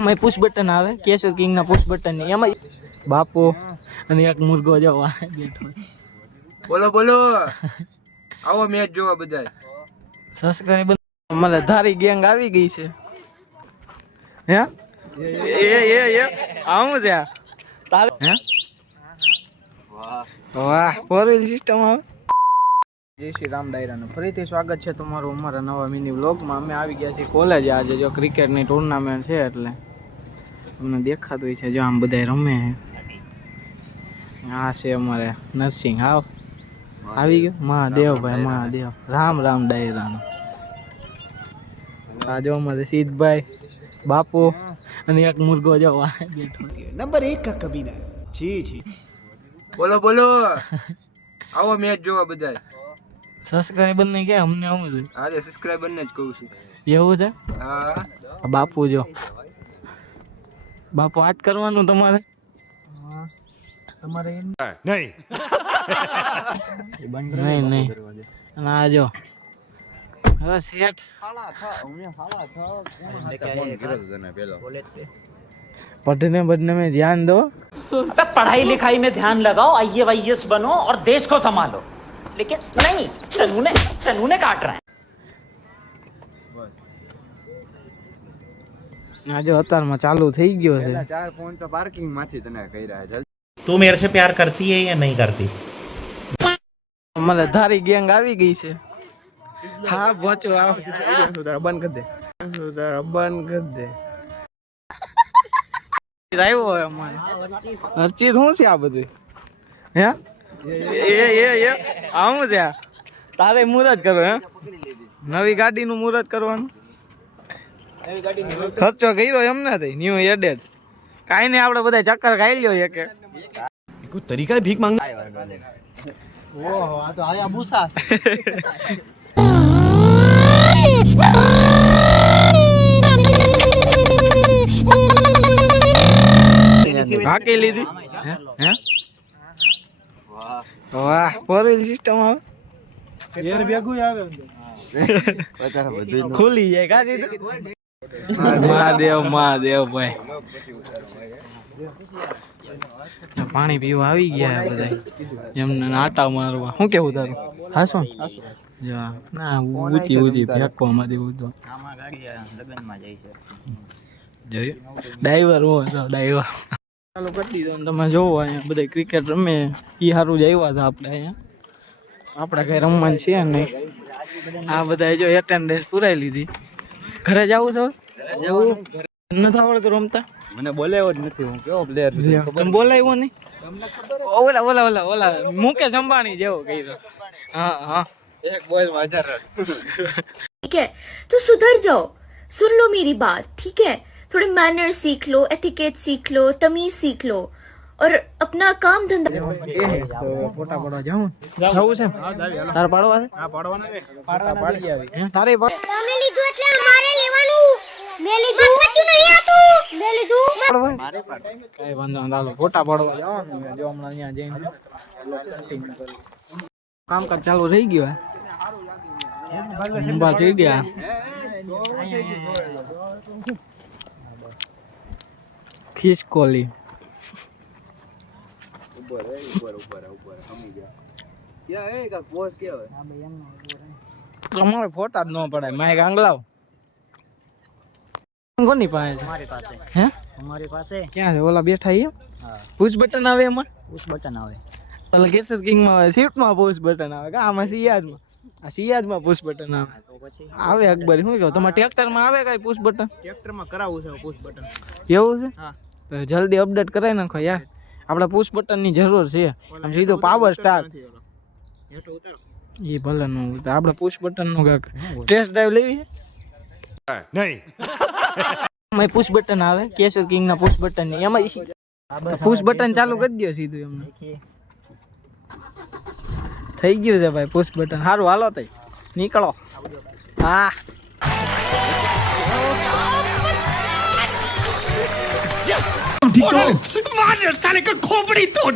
मैं push button आवे केसर king ना पुश बटन नहीं एम बापू અને એક મુર્ગો જવા બેઠો બોલો બોલો આવો મેચ જોવા બધાય સબસ્ક્રાઇબર અમારે ધારી ગેંગ આવી ગઈ છે હે એ આવું છે તારે હે વાહ ફોરવ્હીલ સિસ્ટમ આવે જય શ્રી રામ ડાયરાનું ફરીથી સ્વાગત છે તમારું અમારા નવા મિની વ્લોગમાં અમે આવી ગયા છીએ કોલેજ આજે જો ક્રિકેટની ટુર્નામેન્ટ છે એટલે તમને દેખાતું છે જો આમ બધા રમે આ છે અમારે નર્સિંગ આવી ગયો મહાદેવભાઈ મહાદેવ રામ રામ ડાયરાનું આ જો અમારે સિદ્ધભાઈ બાપુ અને એક મુર્ગો જવા બેઠો નંબર 1 का कमीना जी जी બોલો બોલો આવો મેચ જોવા બધાય સબસ્ક્રાઇબર ને કે અમને આવું છે આજે સબસ્ક્રાઇબર ને જ કહું છું એવું છે હા બાપુ જો બાપુ આજ કરવાનું તમારે તમારે नहीं નહીં અને આ જો હવે સેટ पढ़ने बढ़ने में ध्यान दो पढ़ाई लिखाई में ध्यान लगाओ आईएएस बनो और देश को संभालो लेकिन नहीं चनूने काट रहे हैं આજે અત્યારમાં ચાલુ થઈ ગયો છે 4 ફોન તો પાર્કિંગ માંથી તને કર્યા છે तू मेरे से प्यार करती है या नहीं करती અમારે ધારી ગેંગ આવી ગઈ છે હા પહોંચો આવ બંધ કરી દે બંધ કરી દે આવ્યો હોય અમારે હરચીત શું છે આ બધું હે એ આવું છે તારે મુહૂર્ત કરો હે નવી ગાડીનું મુહૂર્ત કરવાનું ખર્ચો કર્યો એમ ના થઈ ન્યુ એડેડ કાંઈ નહીં આપણે બધા ચક્કર ખાઈ લ્યો એક कोई तरीका है भीख मांगना ઓહો આ તો આયા બુસા હાકી લીધી હે વાહ ફોરવ્હીલ સિસ્ટમ આવે એર ભેગું આવે ખુલી જાય કાજી મહાદેવ મહાદેવ ભાઈ પાણી પીવા આવી ગયા બધા એમને આટા મારવા શું કેવું તારું હાસો જા ના ઊંચી ઊંચી ફેંકવા માંથી ઊંચો જોયું ડાઈવર હો ડાઈવર ચાલો કરી દીધો તમે જોવો અહીંયા બધા ક્રિકેટ રમે એ સારું જ આવ્યા હતા આપણે અહીંયા આપણે કઈ રમવાનું છે નહીં આ બધા જો એટેન્ડન્સ પુરાઈ લીધી ઘરે જવું છે જવું નથી આવડતું રમતા મને બોલાવ્યો જ નથી હું કેવો પ્લેયર તમે બોલાવ્યો નહીં ઓલા ઓલા ઓલા ઓલા મુકેશ અંબાણી જેવો કર્યો હા હા એક બોલ માં 1000 રન ठीक है तो सुधर जाओ सुन लो मेरी बात ठीक है थोड़े मैनर सीख लो एथिकेट सीख लो तमीज सीख लो और अपना काम धंधा ફોટા પાડવા જાઉં જવું છે તારે પાડવા છે હા પાડવાના છે પાડી આવી તારે તમે લીધું એટલે અમારે લેવાનું મે લીધું બધું નહીં આતું મે લીધું મારે પાડ કઈ વાંધો ના ચાલો ફોટા પાડવા જવાનું જો હમણાં અહીંયા જઈને કામકાજ ચાલુ થઈ ગયો ઉભા થઈ ગયા ખિસકોલી તમારે ફોટા જ ન પડાય માઇક આંગલાવ કોની પાસે हमारे पास है હે हमारे पास है ક્યાં છે ઓલા બેઠા એ પુશ બટન આવે એમાં उस बटन आवे ઓલા કેસર કિંગ માં આવે શિફ્ટ માં પુશ બટન આવે કે આમાં સિયાજમાં આ સિયાજમાં પુશ બટન આવે तो પછી આવે અકબર શું કહો તમારા ટ્રેક્ટર માં આવે કઈ પુશ બટન ટ્રેક્ટર માં કરાવવું છે પુશ બટન એવું છે હા તો જલ્દી અપડેટ કરાવી નાખો યાર આપણે પુશ બટન ની જરૂર છે આમ સીધો પાવર સ્ટાર્ટ એ ભલે નું આપણે પુશ બટન નું કાક ટેસ્ટ ડ્રાઈવ લેવી છે नहीं મેં પુશ બટન આવે કેસર કિંગ ના પુશ બટન ની એમાં પુશ બટન ચાલુ કરી દો સીધું એમને થઈ ગયું છે ભાઈ પુશ બટન સારું હાલો તઈ નીકળો હા मार साले का खोपड़ी तोड़